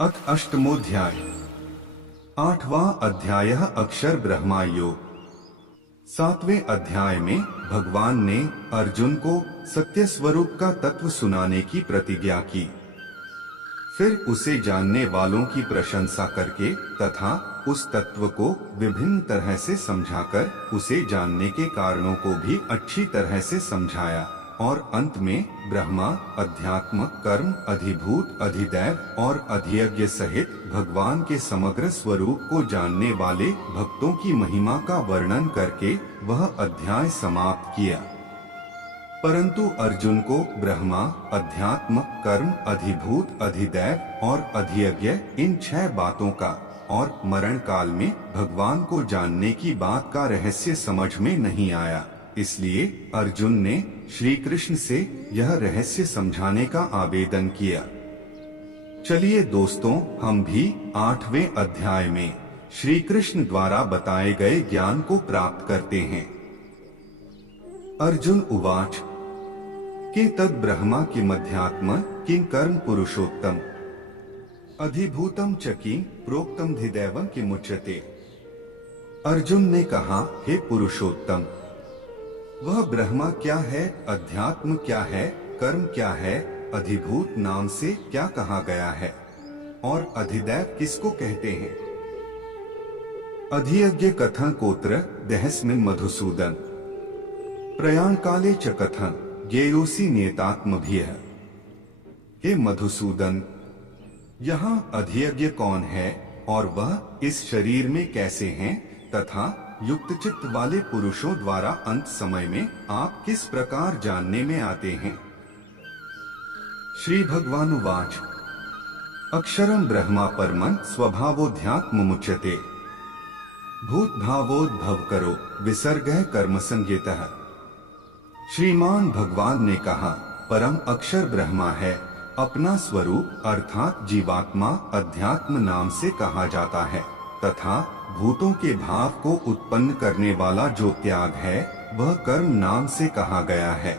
अथ अष्टमोऽध्याय। आठवां अध्याय अक्षर ब्रह्मा योग। सातवें अध्याय में भगवान ने अर्जुन को सत्य स्वरूप का तत्व सुनाने की प्रतिज्ञा की। फिर उसे जानने वालों की प्रशंसा करके तथा उस तत्व को विभिन्न तरह से समझाकर उसे जानने के कारणों को भी अच्छी तरह से समझाया और अंत में ब्रह्मा, अध्यात्म, कर्म, अधिभूत, अधिदैव और अधियज्ञ सहित भगवान के समग्र स्वरूप को जानने वाले भक्तों की महिमा का वर्णन करके वह अध्याय समाप्त किया। परंतु अर्जुन को ब्रह्मा, अध्यात्म, कर्म, अधिभूत, अधिदैव और अधियज्ञ इन 6 बातों का और मरण काल में भगवान को जानने की बात का रहस्य समझ में नहीं आया। इसलिए अर्जुन ने श्री कृष्ण से यह रहस्य समझाने का आवेदन किया। चलिए दोस्तों, हम भी 8वें अध्याय में श्री कृष्ण द्वारा बताए गए ज्ञान को प्राप्त करते हैं। अर्जुन उवाच के तद ब्रह्मा किमध्यात्म किं कर्म पुरुषोत्तम अधिभूतम च किं प्रोक्तम धिदैवम किमुच्यते। अर्जुन ने कहा, हे पुरुषोत्तम, वह ब्रह्मा क्या है, अध्यात्म क्या है, कर्म क्या है, अधिभूत नाम से क्या कहा गया है और अधिदैव किसको कहते हैं। अधियज्ञ कथन कोत्र देहस्मिन् मधुसूदन प्रयाण काले च कथन ज्ञेयोसी नियतात्मभिः। हे मधुसूदन, यहाँ अधियज्ञ कौन है और वह इस शरीर में कैसे हैं तथा युक्त चित्त वाले पुरुषों द्वारा अंत समय में आप किस प्रकार जानने में आते हैं। श्री भगवानुवाच अक्षरम ब्रह्मा परमं स्वभावोऽध्यात्ममुच्यते भूत भावोद्भव करो विसर्गः कर्म संज्ञितः। श्रीमान भगवान ने कहा, परम अक्षर ब्रह्मा है, अपना स्वरूप अर्थात जीवात्मा अध्यात्म नाम से कहा जाता है तथा भूतों के भाव को उत्पन्न करने वाला जो त्याग है वह कर्म नाम से कहा गया है।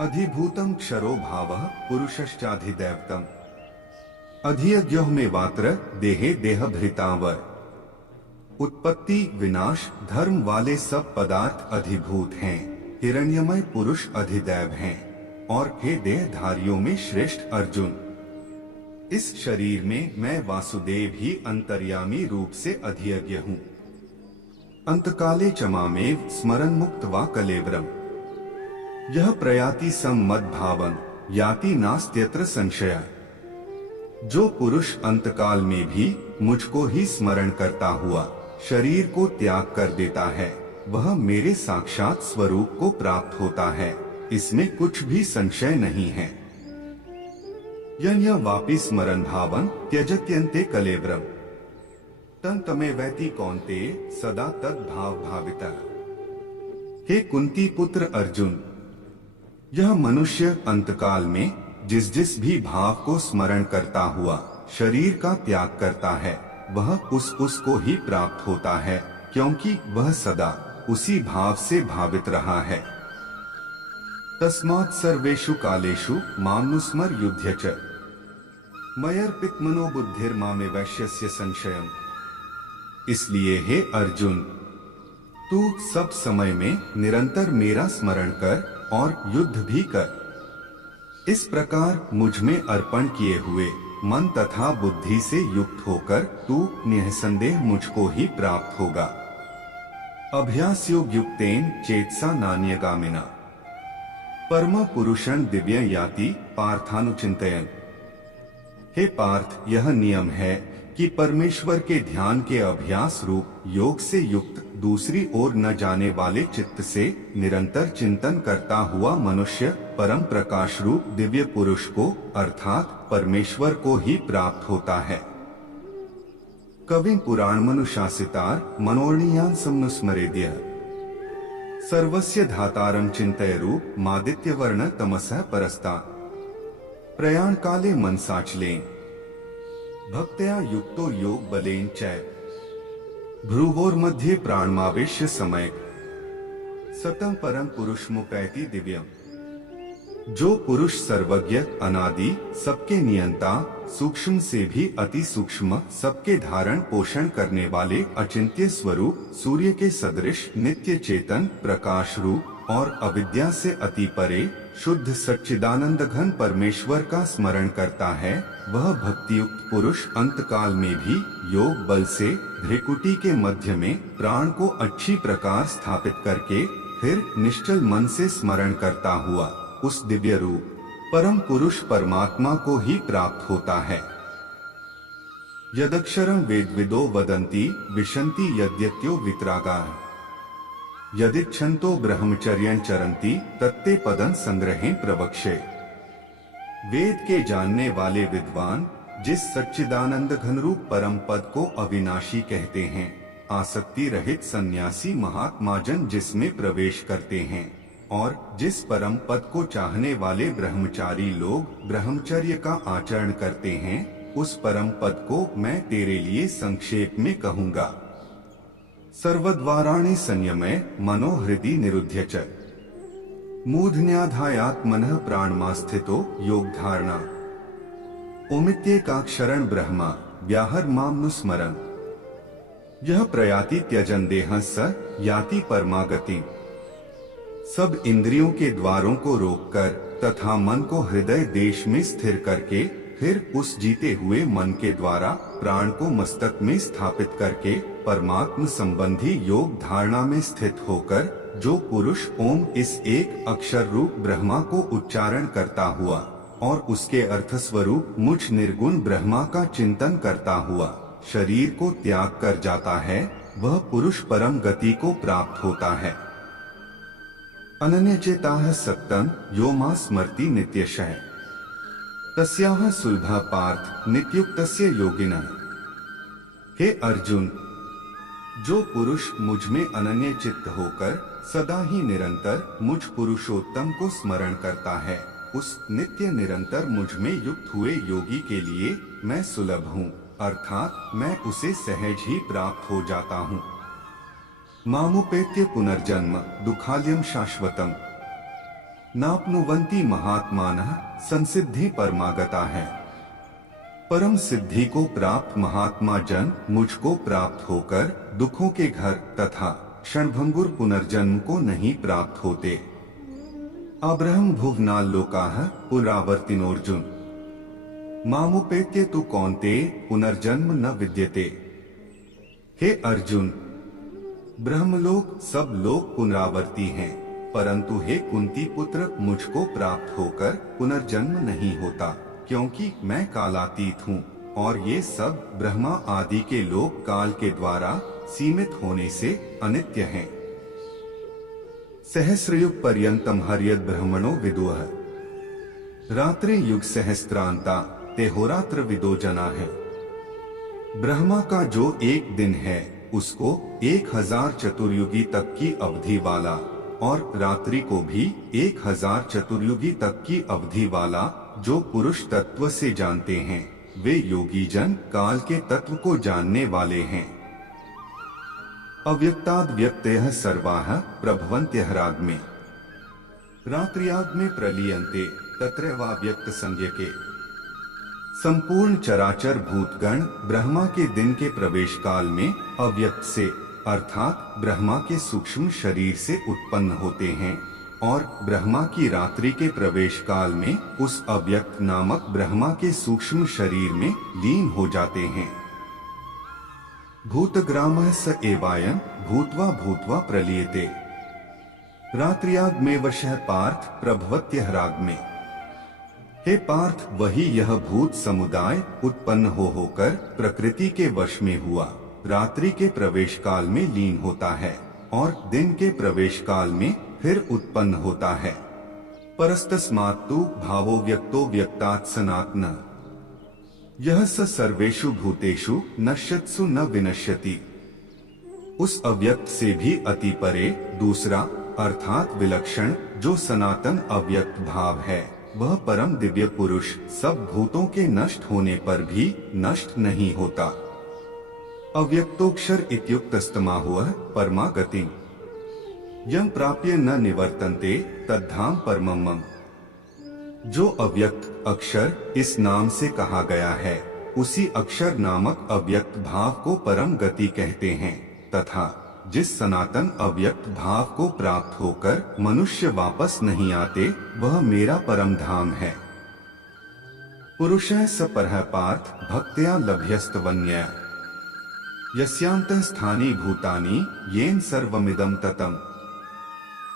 अधिभूतम क्षरो भावः पुरुषश्चाधिदैवतम अधियज्ञो में वात्र देहे देह भृतावर। उत्पत्ति विनाश धर्म वाले सब पदार्थ अधिभूत हैं, हिरण्यमय पुरुष अधिदैव हैं और हे देहधारियों में श्रेष्ठ अर्जुन, इस शरीर में मैं वासुदेव ही अंतर्यामी रूप से अधियज्ञ हूँ। अंतकाले च मामेव स्मरन् मुक्त्वा कलेवरम् यह प्रयाति सम मद्भावं याति नास्त्यत्र संशय। जो पुरुष अंतकाल में भी मुझको ही स्मरण करता हुआ शरीर को त्याग कर देता है वह मेरे साक्षात स्वरूप को प्राप्त होता है, इसमें कुछ भी संशय नहीं है। यन्य वापि स्मरन् भावं त्यजत्यन्ते कलेवरम् तं तमेवैति कौन्तेय सदा तद् भाव भावितः। हे कुंती पुत्र अर्जुन, यह मनुष्य अंतकाल में जिस जिस भी भाव को स्मरण करता हुआ शरीर का त्याग करता है वह उसको ही प्राप्त होता है, क्योंकि वह सदा उसी भाव से भावित रहा है। तस्मात् सर्वेषु कालेषु मामनुस्मर युध्य च मयर्पित मनो बुद्धिर्मामे वैश्यस्य संशयम्। इसलिए हे अर्जुन, तू सब समय में निरंतर मेरा स्मरण कर और युद्ध भी कर। इस प्रकार मुझ में अर्पण किए हुए मन तथा बुद्धि से युक्त होकर तू निःसंदेह मुझको ही प्राप्त होगा। अभ्यासयोगयुक्तेन चेतसा नान्यगामिना परम पुरुषं दिव्यं याति पार्थानुचिन्तयन्। हे पार्थ, यह नियम है कि परमेश्वर के ध्यान के अभ्यास रूप योग से युक्त दूसरी ओर न जाने वाले चित्त से निरंतर चिंतन करता हुआ मनुष्य परम प्रकाश रूप दिव्य पुरुष को अर्थात परमेश्वर को ही प्राप्त होता है। कविं पुराण मनुशासितार मनोर्णीयान् समनुस्मरेद्यः सर्वस्य धातारं चिन्तयरूप मादित्य वर्ण तमसः परस्तात्। प्रयाण काले मनसाचलेन भक्त्या युक्तो योग बलेन चैव भ्रुवोर मध्ये प्राणमावेश्य समय सतं परम पुरुषमुपैति दिव्यम। जो पुरुष सर्वज्ञ, अनादि, सबके नियंता, सूक्ष्म से भी अति सूक्ष्म, सबके धारण पोषण करने वाले अचिंत्य स्वरूप, सूर्य के सदृश, नित्य चेतन, प्रकाश रूप और अविद्या से अति परे शुद्ध सच्चिदानंद घन परमेश्वर का स्मरण करता है, वह भक्तियुक्त पुरुष अंतकाल में भी योग बल से भ्रिकुटी के मध्य में प्राण को अच्छी प्रकार स्थापित करके फिर निश्चल मन से स्मरण करता हुआ उस दिव्य रूप परम पुरुष परमात्मा को ही प्राप्त होता है। यदक्षरं वेदविदो वदन्ति विशन्ति यद्यत्यो वितरागाः, यदिच्छन्तो ब्रह्मचर्यं चरन्ति तत्ते पदं संग्रहें प्रवक्षे। वेद के जानने वाले विद्वान जिस सच्चिदानंद घनरूप परम पद को अविनाशी कहते हैं, आसक्ति रहित सन्यासी महात्मा जन जिसमें प्रवेश करते हैं और जिस परम पद को चाहने वाले ब्रह्मचारी लोग ब्रह्मचर्य का आचरण करते हैं, उस परम पद को मैं तेरे लिए संक्षेप में कहूँगा। सर्वद्वाराणि संयमय मनोहृदि निरुध्य च मूर्धन्याधायात्मनः प्राणमास्थितो योग धारणा ओमित्येकाक्षरं ब्रह्मा व्याहर मामनुस्मरन्। यह प्रयाति त्यजन देह स याति परमागति। सब इंद्रियों के द्वारों को रोककर तथा मन को हृदय देश में स्थिर करके फिर उस जीते हुए मन के द्वारा प्राण को मस्तक में स्थापित करके परमात्म संबंधी योग धारणा में स्थित होकर जो पुरुष ओम इस एक अक्षर रूप ब्रह्मा को उच्चारण करता हुआ और उसके अर्थ स्वरूप मुझ निर्गुण ब्रह्मा का चिंतन करता हुआ शरीर को त्याग कर जाता है, वह पुरुष परम गति को प्राप्त होता है। अनन्यचेताः सत्तं यो मां स्मरति नित्यशः तस्याः सुलभः पार्थ नित्युक्तस्य योगिनः। हे अर्जुन, जो पुरुष मुझ में अनन्य चित्त होकर सदा ही निरंतर मुझ पुरुषोत्तम को स्मरण करता है, उस नित्य निरंतर मुझ में युक्त हुए योगी के लिए मैं सुलभ हूँ, अर्थात मैं उसे सहज ही प्राप्त हो जाता हूँ। मामुपेत्य पुनर्जन्म दुखालयम शाश्वतम नाप्नुवन्ति महात्मानः संसिद्धि परमागता है। परम सिद्धि को प्राप्त महात्मा जन मुझको प्राप्त होकर दुखों के घर तथा क्षणभंगुर पुनर्जन्म को नहीं प्राप्त होते। अब्रह्म भुवनाल लोकाः पुनरावर्तिनोर्जुन मामुपेत्य तु कौन्तेय पुनर्जन्म न विद्यते। हे अर्जुन, ब्रह्मलोक सब लोग पुनरावर्ती हैं, परंतु हे कुंती पुत्र मुझको प्राप्त होकर पुनर्जन्म नहीं होता, क्योंकि मैं कालातीत हूँ और ये सब ब्रह्मा आदि के लोग काल के द्वारा सीमित होने से अनित्य हैं। सहस्रयुग पर्यंतम हर्यद ब्रह्मणो विदुः रात्रि युग सहस्त्रांता तेहोरात्र विदो जना है। ब्रह्मा का जो एक दिन है उसको 1000 चतुर्युगी तक की अवधि वाला और रात्रि को भी 1000 चतुर्युगी तक की अवधि वाला जो पुरुष तत्व से जानते हैं, वे योगी जन काल के तत्व को जानने वाले हैं। अव्यक्ताद् व्यक्तयः सर्वाः प्रभवन्त्यः राग्मे रात्र्याग्मे प्रलीयन्ते तत्रैवाव्यक्त संज्ञके। संपूर्ण चराचर भूतगण ब्रह्मा के दिन के प्रवेश काल में अव्यक्त से अर्थात ब्रह्मा के सूक्ष्म शरीर से उत्पन्न होते हैं और ब्रह्मा की रात्रि के प्रवेश काल में उस अव्यक्त नामक ब्रह्मा के सूक्ष्म शरीर में लीन हो जाते हैं। भूतग्रामः स एवायं भूत्वा भूत्वा प्रलीयते रात्र्याग्मे वशः पार्थ प्रभवत्यः राग्मे। हे पार्थ, वही यह भूत समुदाय उत्पन्न होकर प्रकृति के वश में हुआ रात्रि के प्रवेश काल में लीन होता है और दिन के प्रवेश काल में फिर उत्पन्न होता है। परस्तस्मात्तु भावो व्यक्तो व्यक्तात् सनातन यह स सर्वेषु भूतेषु नश्यत्सु न विनश्यति। उस अव्यक्त से भी अति परे दूसरा अर्थात विलक्षण जो सनातन अव्यक्त भाव है, वह परम दिव्य पुरुष सब भूतों के नष्ट होने पर भी नष्ट नहीं होता। अव्यक्तोक्षर इत्युक्तस्तमाहुः परमागतिम् यं प्राप्य न निवर्तन्ते तद्धाम परमम् मम। जो अव्यक्त अक्षर इस नाम से कहा गया है, उसी अक्षर नामक अव्यक्त भाव को परम गति कहते हैं, तथा जिस सनातन अव्यक्त भाव को प्राप्त होकर मनुष्य वापस नहीं आते, वह मेरा परम धाम है। पुरुषः स परः पार्थ भक्त्या लभ्यस्तवन्यया यस्यांतः स्थानी भूतानि येन सर्वमिदं ततम्।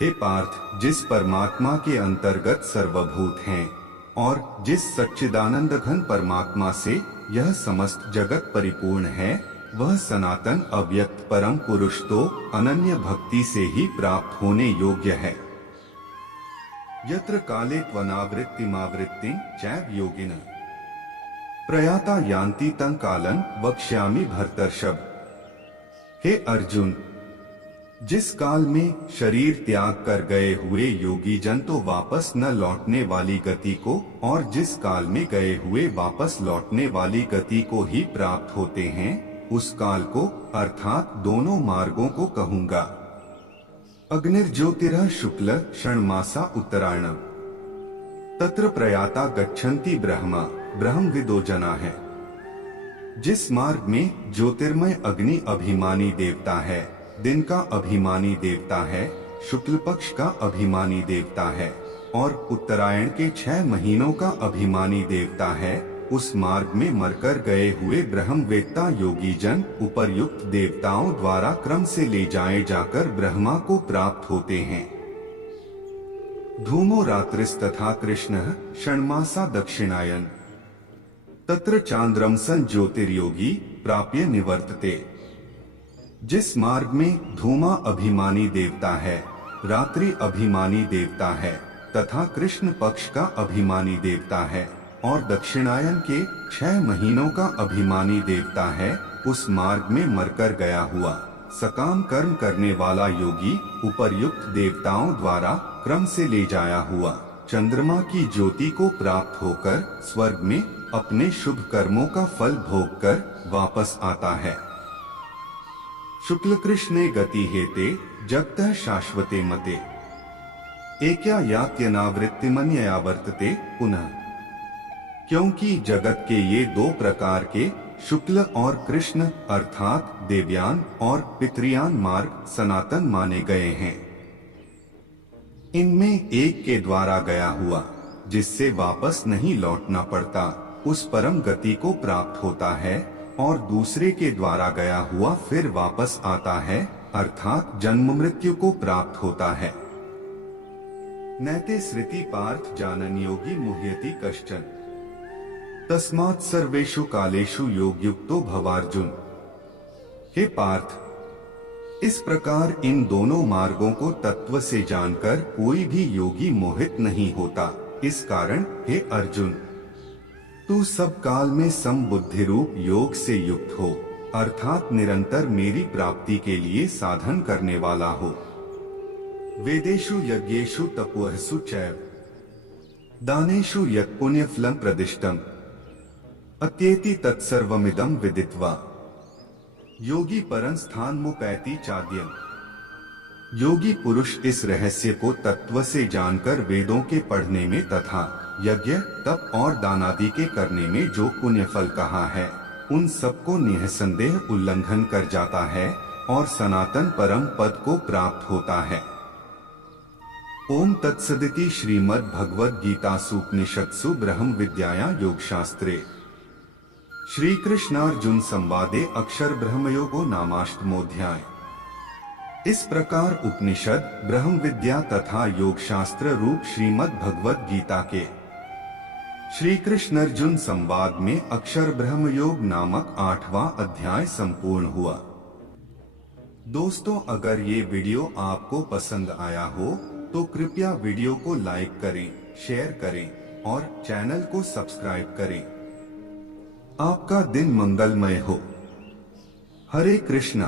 हे पार्थ, जिस परमात्मा के अंतर्गत सर्वभूत हैं और जिस सच्चिदानंद घन परमात्मा से यह समस्त जगत परिपूर्ण है, वह सनातन अव्यक्त परम पुरुष तो अनन्य भक्ति से ही प्राप्त होने योग्य है। यत्र काले त्वनावृत्तिमावृत्तिं चैव योगिनः प्रयाता यान्ति तं कालं वक्ष्यामि भरतर्षभ। हे अर्जुन, जिस काल में शरीर त्याग कर गए हुए योगी जन तो वापस न लौटने वाली गति को और जिस काल में गए हुए वापस लौटने वाली गति को ही प्राप्त होते हैं, उस काल को अर्थात दोनों मार्गों को कहूंगा। अग्निर्ज्योतिरः शुक्ल षण्मासा उत्तरायणम् तत्र प्रयाता गच्छन्ति ब्रह्मा ब्रह्मविदो जना है। जिस मार्ग में ज्योतिर्मय अग्नि अभिमानी देवता है, दिन का अभिमानी देवता है, शुक्ल पक्ष का अभिमानी देवता है और उत्तरायण के 6 महीनों का अभिमानी देवता है, उस मार्ग में मरकर गए हुए ब्रह्मवेत्ता योगी जन उपर्युक्त देवताओं द्वारा क्रम से ले जाए जाकर ब्रह्मा को प्राप्त होते हैं। धूमो रात्रिस्तथा कृष्णः षण्मासा दक्षिणायन तत्र चांद्रम सन ज्योतिर्योगी प्राप्य निवर्तते। जिस मार्ग में धूमा अभिमानी देवता है, रात्रि अभिमानी देवता है तथा कृष्ण पक्ष का अभिमानी देवता है और दक्षिणायन के 6 महीनों का अभिमानी देवता है, उस मार्ग में मरकर गया हुआ सकाम कर्म करने वाला योगी उपर्युक्त देवताओं द्वारा क्रम से ले जाया हुआ चंद्रमा की ज्योति को प्राप्त होकर स्वर्ग में अपने शुभ कर्मों का फल भोगकर वापस आता है। शुक्ल कृष्णे गति हेते जगतः शाश्वते मते एक्या यात्यनावृत्तिमन्यया वर्तते पुनः। क्योंकि जगत के ये 2 प्रकार के शुक्ल और कृष्ण अर्थात देवयान और पितृयान मार्ग सनातन माने गए हैं। इनमें एक के द्वारा गया हुआ जिससे वापस नहीं लौटना पड़ता, उस परम गति को प्राप्त होता है और दूसरे के द्वारा गया हुआ फिर वापस आता है अर्थात जन्म मृत्यु को प्राप्त होता है। नैते स्मृति पार्थ जानन योगी मुह्यति कश्चन तस्मात् सर्वेषु कालेषु योगयुक्तो भवार्जुन। हे पार्थ, इस प्रकार इन दोनों मार्गों को तत्व से जानकर कोई भी योगी मोहित नहीं होता। इस कारण हे अर्जुन, तू सब काल में समबुद्धि रूप योग से युक्त हो अर्थात निरंतर मेरी प्राप्ति के लिए साधन करने वाला हो। वेदेषु यज्ञेषु तपोःसु चैव दानेषु यत् पुण्यफलं प्रदिष्टम् अत्येति तत्सर्वमिदं विदित्वा योगी परं स्थानमुपैति चाद्यम्। योगी पुरुष इस रहस्य को तत्व से जानकर वेदों के पढ़ने में तथा यज्ञ तप और दानादि के करने में जो पुण्य फल कहा है, उन सबको निःसंदेह उल्लंघन कर जाता है और सनातन परम पद को प्राप्त होता है। ओम तत्सदिति श्रीमद् भगवद गीतासूपनिषत्सु ब्रह्म विद्यायां योगशास्त्रे श्री कृष्णार्जुन संवादे अक्षर ब्रह्मयोगो नामाष्टमोऽध्याय। इस प्रकार उपनिषद ब्रह्म विद्या तथा योग शास्त्र रूप श्रीमद् भगवद गीता के श्री कृष्ण अर्जुन संवाद में अक्षर ब्रह्म योग नामक 8वां अध्याय संपूर्ण हुआ। दोस्तों, अगर ये वीडियो आपको पसंद आया हो तो कृपया वीडियो को लाइक करें, शेयर करें और चैनल को सब्सक्राइब करें। आपका दिन मंगलमय हो। हरे कृष्णा।